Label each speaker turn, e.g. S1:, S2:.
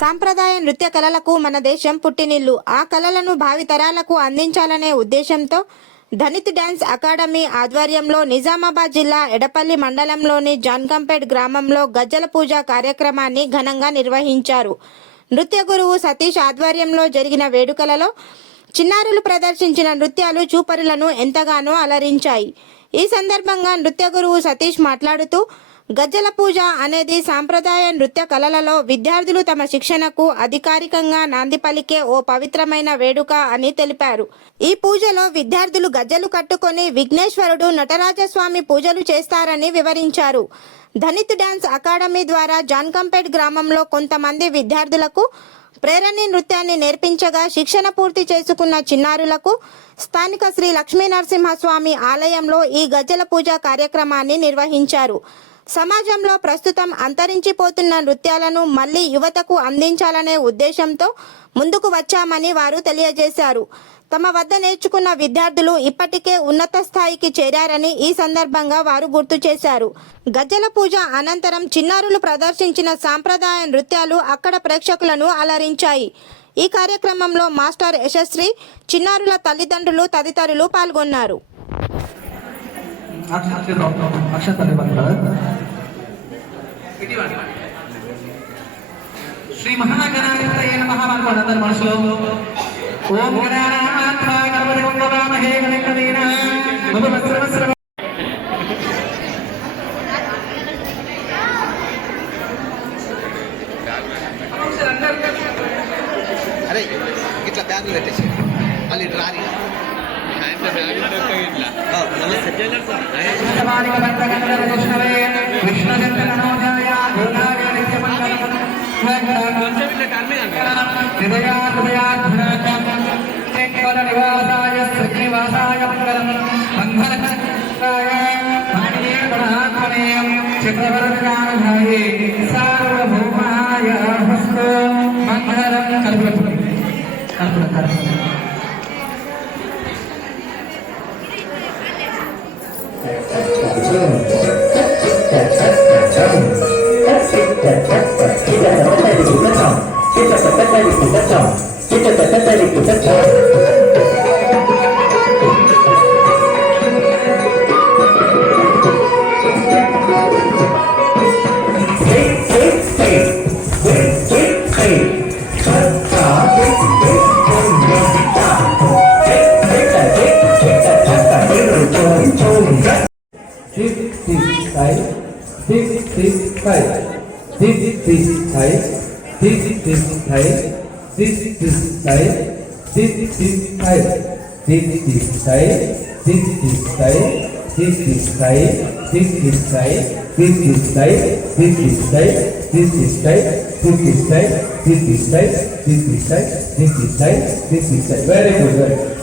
S1: సాంప్రదాయ నృత్య కళలకు మన దేశం పుట్టినిల్లు. ఆ కళలను భావితరాలకు అందించాలనే ఉద్దేశంతో ధనిత్ డ్యాన్స్ అకాడమీ ఆధ్వర్యంలో నిజామాబాద్ జిల్లా ఎడపల్లి మండలంలోని జాన్కంపేట్ గ్రామంలో గజ్జల పూజ కార్యక్రమాన్ని ఘనంగా నిర్వహించారు. నృత్య గురువు సతీష్ ఆధ్వర్యంలో జరిగిన వేడుకలలో చిన్నారులు ప్రదర్శించిన నృత్యాలు చూపరులను ఎంతగానో అలరించాయి. ఈ సందర్భంగా నృత్య గురువు సతీష్ మాట్లాడుతూ గజ్జల పూజ అనేది సాంప్రదాయ నృత్య కళలలో విద్యార్థులు తమ శిక్షణకు అధికారికంగా నాంది పలికే ఓ పవిత్రమైన వేడుక అని తెలిపారు. ఈ పూజలో విద్యార్థులు గజ్జలు కట్టుకొని విఘ్నేశ్వరుడు నటరాజస్వామి పూజలు చేస్తారని వివరించారు. ధనిత్ డ్యాన్స్ అకాడమీ ద్వారా జాన్కంపేట్ గ్రామంలో కొంతమంది విద్యార్థులకు ప్రేరణి నృత్యాన్ని నేర్పించగా శిక్షణ పూర్తి చేసుకున్న చిన్నారులకు స్థానిక శ్రీ లక్ష్మీ నరసింహస్వామి ఆలయంలో ఈ గజ్జల పూజ కార్యక్రమాన్ని నిర్వహించారు. సమాజంలో ప్రస్తుతం అంతరించిపోతున్న నృత్యాలను మళ్ళీ యువతకు అందించాలనే ఉద్దేశంతో ముందుకు వచ్చామని వారు తెలియజేశారు. తమ వద్ద నేర్చుకున్న విద్యార్థులు ఇప్పటికే ఉన్నత స్థాయికి చేరారని ఈ సందర్భంగా వారు గుర్తు చేశారు. గజ్జల పూజ అనంతరం చిన్నారులు ప్రదర్శించిన సాంప్రదాయ నృత్యాలు అక్కడ ప్రేక్షకులను అలరించాయి. ఈ కార్యక్రమంలో మాస్టర్ యశస్వి చిన్నారుల తల్లిదండ్రులు తదితరులు పాల్గొన్నారు.
S2: అక్షతలు ఇవ్వండి శ్రీ మహాగణాధిపతయ నమః అనుకోండి అందరి మనసులో. ఓం గణానాత్మా గణపతి కుంభవామహే గణపతినా మధుమస్రవస్ర
S3: అరే ఇట్లా బ్యాగులు పెట్టేసి మళ్ళీ నివాసాయ శ్రీనివాసాయ మంగళం మంగళకాయ
S2: చక్రవర్తానుభాయే సార్వభౌమాయ హస్తో మంగళం కల్పన కల్పన కల్పన Kita dapat dari kita tahu. Kita dapat dari kita tahu. Kita dapat dari kita
S4: tahu. Hip, hip, tight. Hip, hip, tight. This this side, this this side, this this side, this this side, this this side, this this side, this this side, this this side, this this side, this this side, this this side, this this side, this this side, this this side, this this side, this this side. Very good, very good.